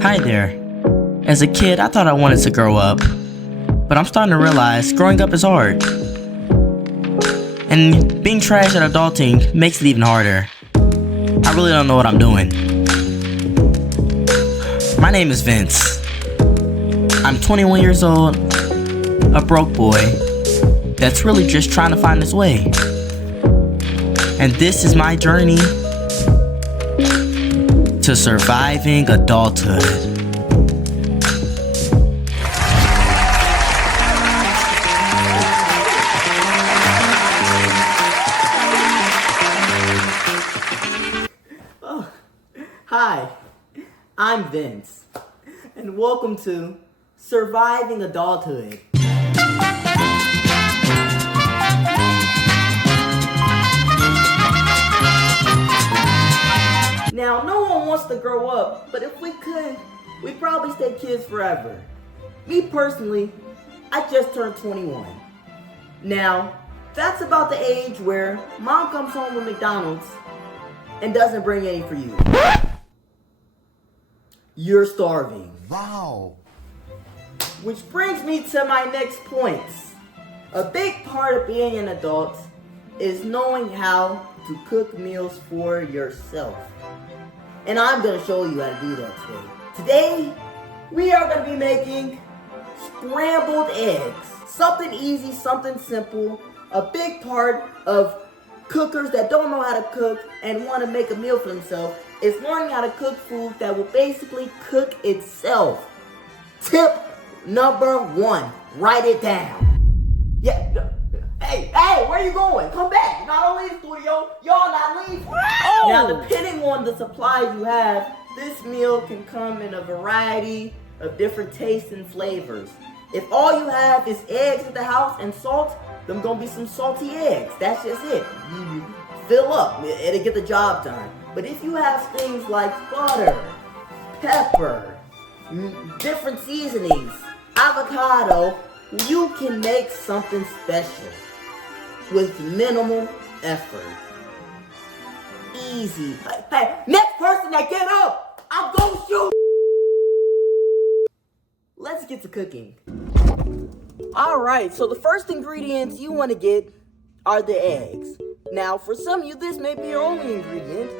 Hi there. As a kid, I thought I wanted to grow up, but I'm starting to realize growing up is hard. And being trash at adulting makes it even harder. I really don't know what I'm doing. My name is Vince. I'm 21 years old, a broke boy that's really just trying to find his way. And this is my journey to surviving adulthood. Oh, hi, I'm Vince, and welcome to Surviving Adulthood. Now, no one wants to grow up, but if we could, we'd probably stay kids forever. Me personally, I just turned 21. Now, that's about the age where mom comes home with McDonald's and doesn't bring any for you. You're starving. Wow. Which brings me to my next points. A big part of being an adult is knowing how to cook meals for yourself. And I'm going to show you how to do that today. Today, we are going to be making scrambled eggs. Something easy, something simple. A big part of cookers that don't know how to cook and want to make a meal for themselves is learning how to cook food that will basically cook itself. Tip number 1, write it down. Yeah. Hey, where you going? Come back. Not only the studio, y'all not leaving. Oh. Now, depending on the supplies you have, this meal can come in a variety of different tastes and flavors. If all you have is eggs at the house and salt, them gonna be some salty eggs. That's just it. You fill up, it'll get the job done. But if you have things like butter, pepper, different seasonings, avocado, you can make something special with minimal effort. Easy. Hey, next person that get up, I'm gonna shoot. Let's get to cooking. Alright, so the first ingredients you want to get are the eggs. Now, for some of you, this may be your only ingredient.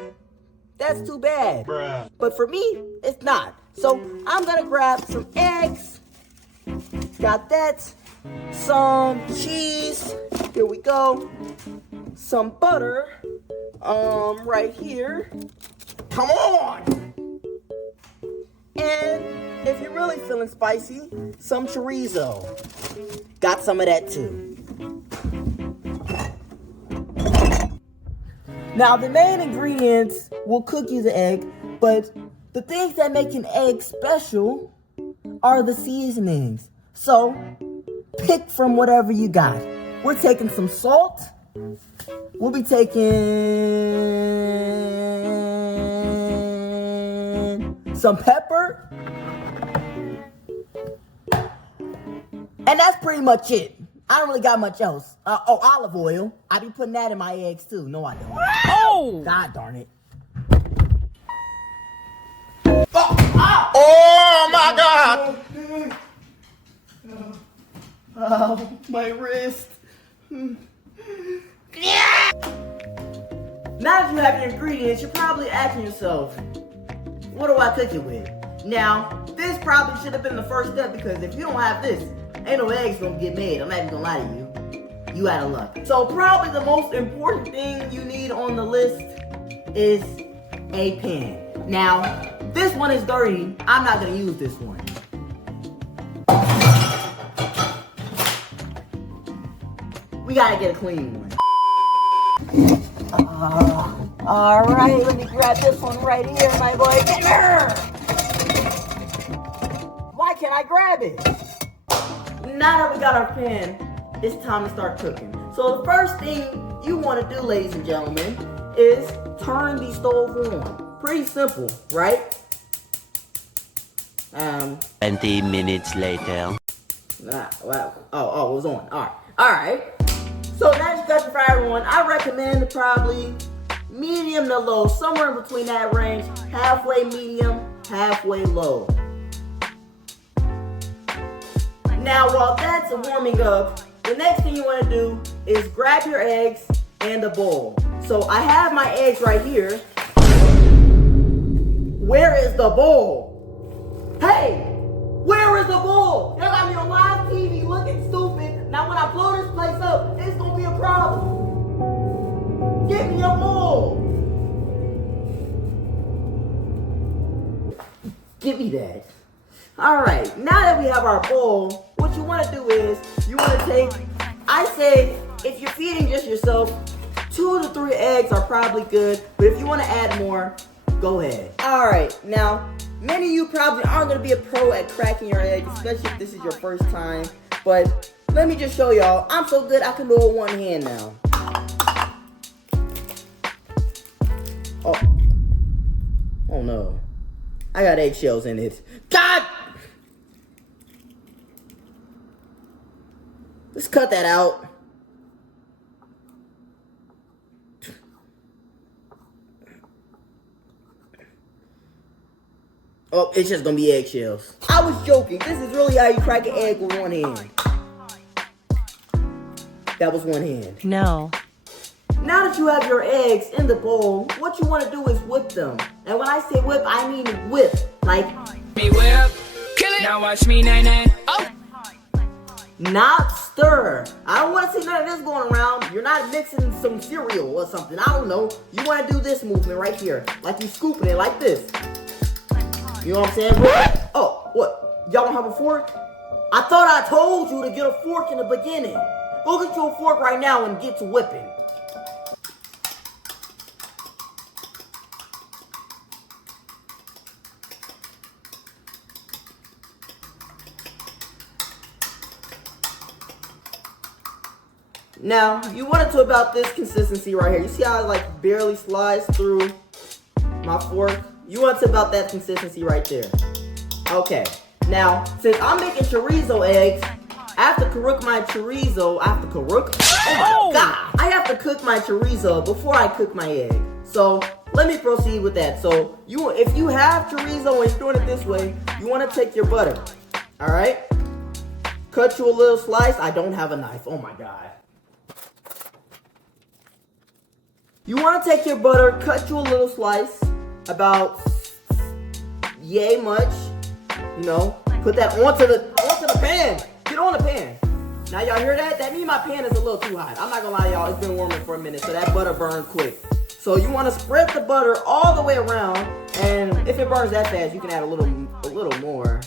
That's too bad. Bruh. But for me, it's not. So I'm gonna grab some eggs. Got that. Some cheese. Here we go. Some butter. Right here. Come on! And if you're really feeling spicy, some chorizo. Got some of that too. Now the main ingredients will cook you the egg, but the things that make an egg special are the seasonings. So pick from whatever you got. We're taking some salt. We'll be taking some pepper. And that's pretty much it. I don't really got much else. Olive oil. I be putting that in my eggs too. No, I don't. Oh! God darn it. Oh my God! Oh, my wrist. Now that you have your ingredients, you're probably asking yourself, what do I cook it with? Now, this probably should have been the first step, because if you don't have this, ain't no eggs gonna get made. I'm not even gonna lie to you. You out of luck. So probably the most important thing you need on the list is a pan. Now, this one is dirty. I'm not gonna use this one. We gotta get a clean one. Alright, let me grab this one right here, my boy. Come here! Why can't I grab it? Now that we got our pan, it's time to start cooking. So the first thing you want to do, ladies and gentlemen, is turn the stove on. Pretty simple, right? 20 minutes later. Wow. Oh, it was on. Alright. So now you got your fryer on. I recommend probably medium to low, somewhere in between that range, halfway medium halfway low. Now while that's warming up, the next thing you want to do is grab your eggs and a bowl. So I have my eggs right here. Where is the bowl? Hey, where is the bowl? Y'all got me on live TV looking stupid. Now when I blow this place up, it's gonna be a problem. Give me a bowl. Give me that. Alright, now that we have our bowl, what you want to do is, you want to take, I say, if you're feeding just yourself, 2 to 3 eggs are probably good, but if you want to add more, go ahead. Alright, now, many of you probably aren't going to be a pro at cracking your eggs, especially if this is your first time, but let me just show y'all, I'm so good I can do it with one hand now. Oh no. I got eggshells in it. God! Let's cut that out. Oh, it's just gonna be eggshells. I was joking. This is really how you crack an egg with one hand. That was one hand. No. Now that you have your eggs in the bowl, what you want to do is whip them. And when I say whip, I mean whip. Like, me whip, kill it. Now watch me nay. Oh. Not stir. I don't want to see none of this going around. You're not mixing some cereal or something. I don't know. You want to do this movement right here. Like you scooping it like this. You know what I'm saying? Oh, what? Y'all don't have a fork? I thought I told you to get a fork in the beginning. Go get you a fork right now and get to whipping. Now, you want it to about this consistency right here. You see how it like barely slides through my fork? You want it to about that consistency right there. Okay. Now, since I'm making chorizo eggs, I have to cook my chorizo. I have to cook? Oh my God. I have to cook my chorizo before I cook my egg. So, let me proceed with that. So, if you have chorizo and you're doing it this way, you want to take your butter. Alright? Cut you a little slice. I don't have a knife. Oh my God. You want to take your butter, cut you a little slice, about yay much, you know, put that onto the pan. Get on the pan. Now y'all hear that? That means my pan is a little too hot. I'm not gonna lie y'all, it's been warming for a minute, so that butter burned quick. So you want to spread the butter all the way around, and if it burns that fast, you can add a little more.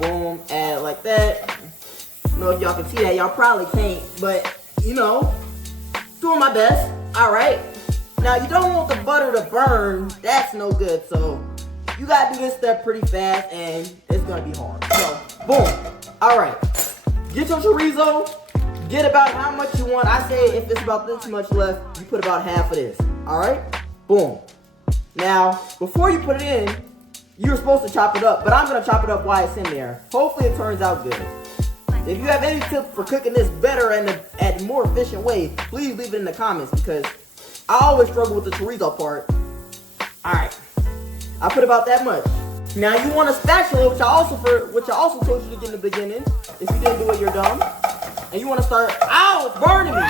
Boom, add like that. I don't know if y'all can see that, y'all probably can't, but you know, doing my best. Alright, now you don't want the butter to burn, that's no good, so you gotta do this step pretty fast and it's gonna be hard. So, boom, alright, get your chorizo, get about how much you want. I say if it's about this much left, you put about half of this, alright, boom. Now, before you put it in, you're supposed to chop it up, but I'm gonna chop it up while it's in there. Hopefully it turns out good. If you have any tips for cooking this better and at more efficient way, please leave it in the comments because I always struggle with the chorizo part. Alright, I put about that much. Now you want a spatula, which I also told you to get in the beginning. If you didn't do it, you're dumb. And you want to start, ow, it's burning me.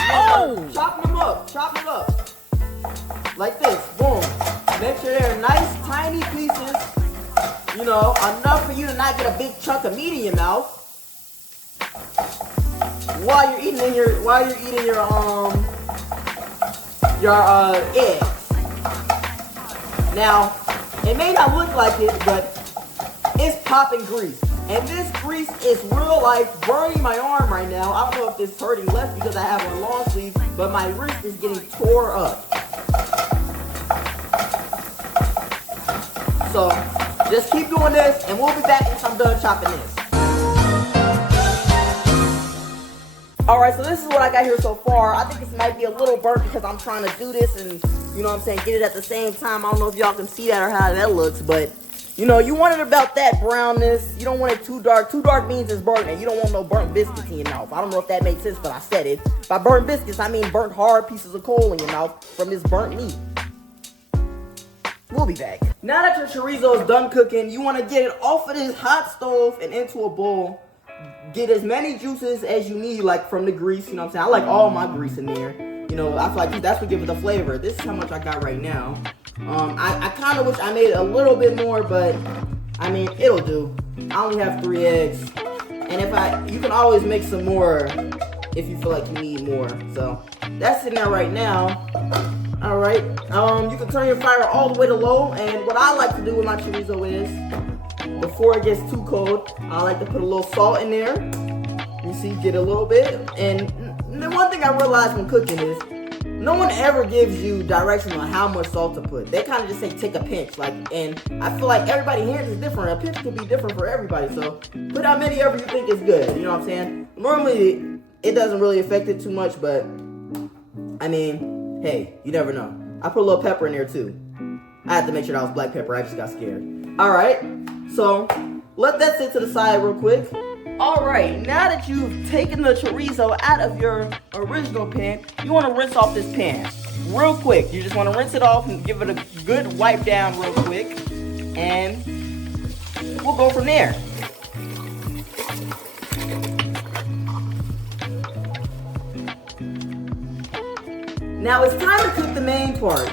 Chopping them up, like this, boom. Make sure they're nice, tiny pieces. You know, enough for you to not get a big chunk of meat in your mouth. While you're eating your eggs. Now, it may not look like it, but it's popping grease. And this grease is real life burning my arm right now. I don't know if it's hurting less because I have on long sleeves, but my wrist is getting tore up. So, just keep doing this and we'll be back once I'm done chopping this. Alright, so this is what I got here so far. I think this might be a little burnt because I'm trying to do this and, you know what I'm saying, get it at the same time. I don't know if y'all can see that or how that looks, but, you know, you want it about that brownness. You don't want it too dark. Too dark means it's burnt, and you don't want no burnt biscuits in your mouth. I don't know if that makes sense, but I said it. By burnt biscuits, I mean burnt hard pieces of coal in your mouth from this burnt meat. We'll be back. Now that your chorizo is done cooking, you want to get it off of this hot stove and into a bowl. Get as many juices as you need, like from the grease, you know what I'm saying? I like all my grease in there. You know, I feel like that's what gives it the flavor. This is how much I got right now. I kind of wish I made a little bit more, but I mean, it'll do. I only have 3 eggs. And you can always make some more if you feel like you need more. So that's in there right now. All right. You can turn your fire all the way to low. And what I like to do with my chorizo is, before it gets too cold, I like to put a little salt in there. You see, get a little bit. And the one thing I realized when cooking is, no one ever gives you direction on how much salt to put. They kind of just say take a pinch, and I feel like everybody's hands is different. A pinch could be different for everybody, so put how many ever you think is good. You know what I'm saying? Normally, it doesn't really affect it too much, but I mean, hey, you never know. I put a little pepper in there too. I had to make sure that was black pepper. I just got scared. All right, so let that sit to the side real quick. Alright, now that you've taken the chorizo out of your original pan, you want to rinse off this pan real quick. You just want to rinse it off and give it a good wipe down real quick. And we'll go from there. Now it's time to cook the main part,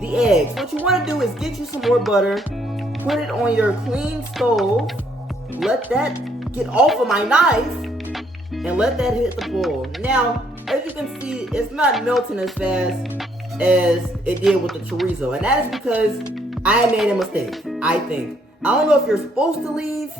the eggs. What you want to do is get you some more butter, put it on your clean stove, let that get off of my knife, and let that hit the bowl. Now, as you can see, it's not melting as fast as it did with the chorizo, and that is because I made a mistake, I think. I don't know if you're supposed to leave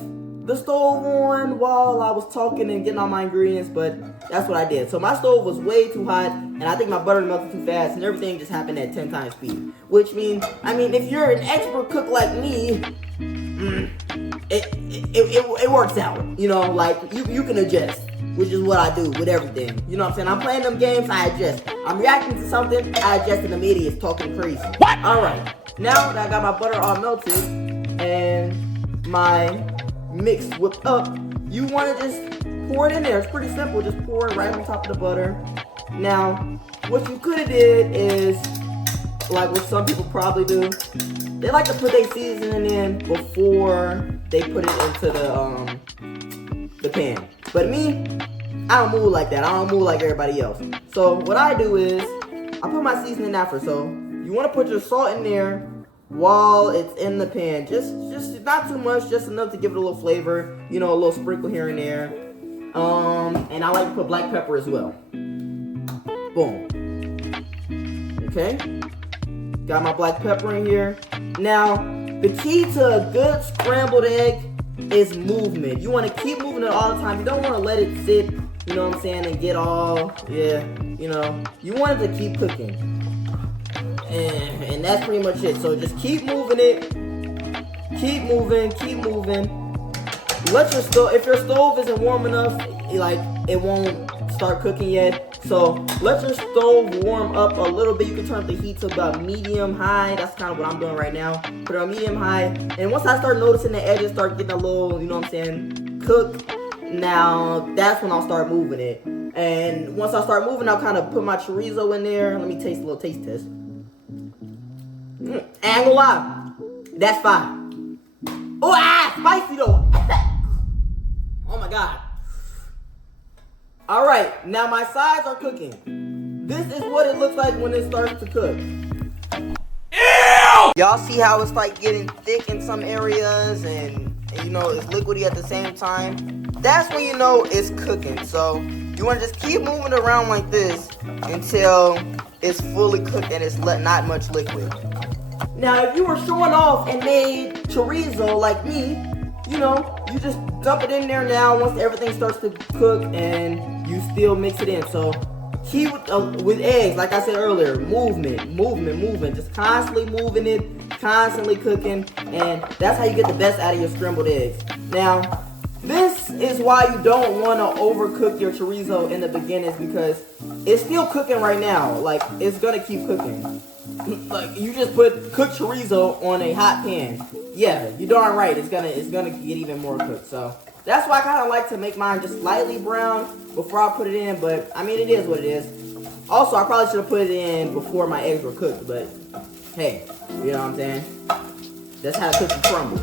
the stove on while I was talking and getting all my ingredients, but that's what I did. So my stove was way too hot, and I think my butter melted too fast, and everything just happened at 10 times speed. Which means, I mean, if you're an expert cook like me, it works out, you know, like you can adjust, which is what I do with everything. You know what I'm saying? I'm playing them games, I adjust. I'm reacting to something, I adjust, and the media is talking crazy. What? All right, now that I got my butter all melted and my mix whipped up, you want to just pour it in there. It's pretty simple. Just pour it right on top of the butter. Now, what you could have did is, like what some people probably do, they like to put their seasoning in before they put it into the pan. But me, I don't move like that. I don't move like everybody else. So what I do is, I put my seasoning after. So you want to put your salt in there while it's in the pan. Just not too much, just enough to give it a little flavor. You know, a little sprinkle here and there. And I like to put black pepper as well. Boom. Okay. Got my black pepper in here. Now, the key to a good scrambled egg is movement. You want to keep moving it all the time. You don't want to let it sit, you know what I'm saying, and get all, you know. You want it to keep cooking. And that's pretty much it. So just keep moving it. Keep moving, keep moving. Let your stove, if your stove isn't warm enough, like, it won't start cooking yet. So let your stove warm up a little bit. You can turn the heat to about medium high. That's kind of what I'm doing right now. Put it on medium high. And once I start noticing the edges start getting a little, you know what I'm saying, cooked, now that's when I'll start moving it. And once I start moving, I'll kind of put my chorizo in there. Let me taste a little taste test. I ain't gonna lie, that's fine. Oh, spicy though. Oh my God. All right, now my sides are cooking. This is what it looks like when it starts to cook. Ew! Y'all see how it's like getting thick in some areas and you know, it's liquidy at the same time? That's when you know it's cooking. So you want to just keep moving it around like this until it's fully cooked and it's not much liquid. Now, if you were showing off and made chorizo like me, you know, you just dump it in there now once everything starts to cook and you still mix it in. So key with eggs, like I said earlier, movement. Just constantly moving it, constantly cooking, and that's how you get the best out of your scrambled eggs. Now, this is why you don't want to overcook your chorizo in the beginning, because it's still cooking right now. Like, it's gonna keep cooking. Like, you just put cooked chorizo on a hot pan. Yeah, you're darn right. It's gonna get even more cooked. So that's why I kind of like to make mine just slightly brown before I put it in. But I mean, it is what it is. Also, I probably should have put it in before my eggs were cooked. But hey, You know what I'm saying? That's how cookies crumble.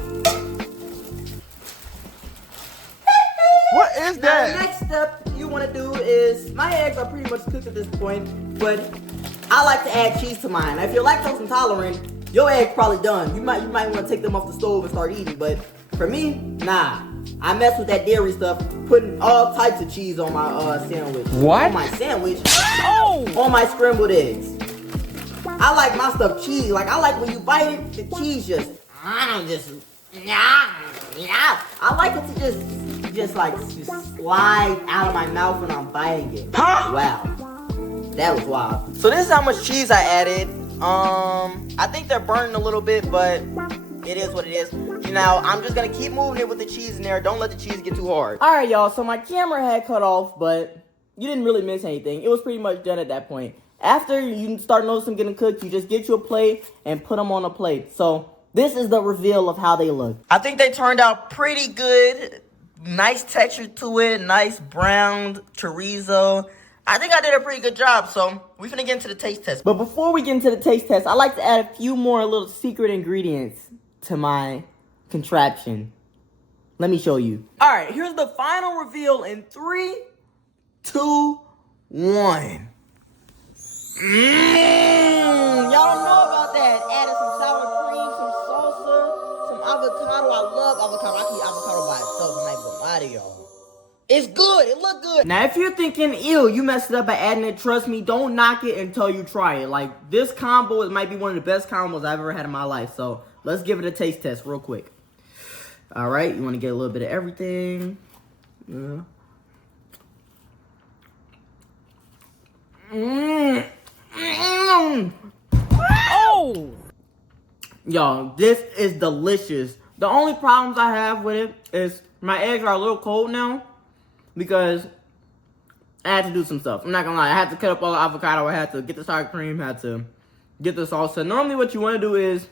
What is Now, that? the next step you want to do is, my eggs are pretty much cooked at this point, but I like to add cheese to mine. Now, if you're lactose intolerant, your egg's probably done. You might want to take them off the stove and start eating, but for me, nah. I mess with that dairy stuff, putting all types of cheese on my sandwich. What? On my sandwich? Oh! On my scrambled eggs. I like my stuff cheesy. Like, I like when you bite it, the cheese just I like it to just slide out of my mouth when I'm biting it. Huh? Wow. That was wild. So this is how much cheese I added. I think they're burning a little bit, but it is what it is. Now, I'm just gonna keep moving it with the cheese in there. Don't let the cheese get too hard. Alright, y'all, so my camera had cut off, but you didn't really miss anything. It was pretty much done at that point. After you start noticing them getting cooked, you just get you a plate and put them on a plate. So, this is the reveal of how they look. I think they turned out pretty good. Nice texture to it, nice browned chorizo. I think I did a pretty good job, so we're gonna get into the taste test. But before we get into the taste test, I like to add a few more little secret ingredients to my contraption. Let me show you. Alright, here's the final reveal in 3, 2, 1. Y'all don't know about that. Added some sour cream, some salsa, some avocado. I love avocado. I can eat avocado by itself. I'm not even gonna lie to y'all. It's good. It look good. Now, if you're thinking, ew, you messed it up by adding it, trust me, don't knock it until you try it. Like, this combo, it might be one of the best combos I've ever had in my life. So, let's give it a taste test real quick. Alright, you want to get a little bit of everything. Yeah. Oh! Y'all, this is delicious. The only problems I have with it is my eggs are a little cold now because I had to do some stuff. I'm not gonna lie, I had to cut up all the avocado, I had to get the sour cream, had to get the salsa. Normally what you want to do is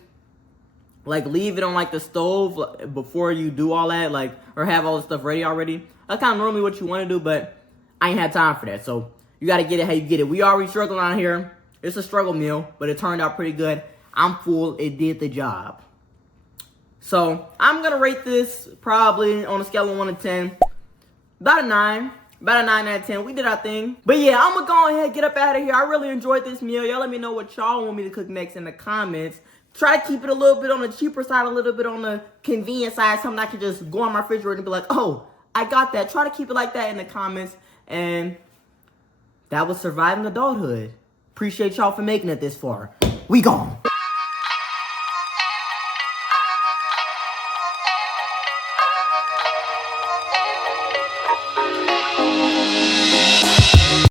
like leave it on like the stove before you do all that, like, or have all the stuff ready already. That's kind of normally what you want to do, but I ain't had time for that. So you got to get it how you get it. We already struggling on here. It's a struggle meal, but it turned out pretty good. I'm full. It did the job. So I'm going to rate this probably on a scale of 1 to 10. About a 9. About a 9 out of 10. We did our thing. But yeah, I'm going to go ahead and get up out of here. I really enjoyed this meal. Y'all let me know what y'all want me to cook next in the comments. Try to keep it a little bit on the cheaper side, a little bit on the convenient side. Something I can just go on my refrigerator and be like, oh, I got that. Try to keep it like that in the comments. And that was Surviving Adulthood. Appreciate y'all for making it this far. We gone.